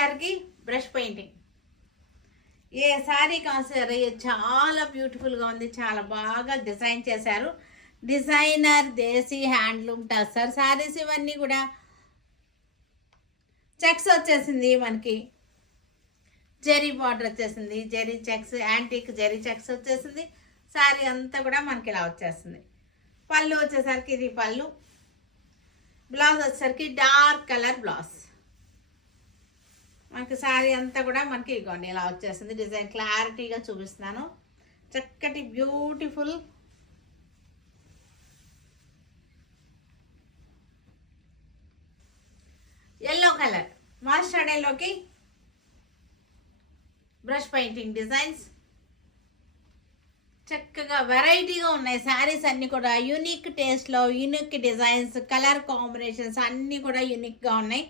కలర్కి brush painting. ఏ శారీ కాన్సర్ చాలా బ్యూటిఫుల్గా ఉంది, చాలా బాగా డిజైన్ చేశారు. డిజైనర్ దేశీ హ్యాండ్లూమ్ టస్సర్ శారీస్ ఇవన్నీ కూడా. చెక్స్ వచ్చేసింది మనకి, జెరీ బార్డర్ వచ్చేసింది, zari checks, antique zari checks వచ్చేసింది. శారీ అంతా కూడా మనకి ఇలా వచ్చేస్తుంది. పళ్ళు వచ్చేసరికి ఇది పళ్ళు. బ్లౌజ్ వచ్చేసరికి డార్క్ కలర్ బ్లౌజ్. మనకి శారీ అంతా కూడా మనకి ఇగోండి ఇలా వచ్చేస్తుంది. డిజైన్ క్లారిటీగా చూపిస్తున్నాను. చక్కటి బ్యూటిఫుల్ ఎల్లో కలర్, మస్టర్డ్ ఎల్లోకి బ్రష్ పెయింటింగ్ డిజైన్స్. చక్కగా వెరైటీగా ఉన్నాయి శారీస్ అన్నీ కూడా. యూనిక్ టేస్ట్లో యూనిక్ డిజైన్స్, కలర్ కాంబినేషన్స్ అన్నీ కూడా యూనిక్గా ఉన్నాయి.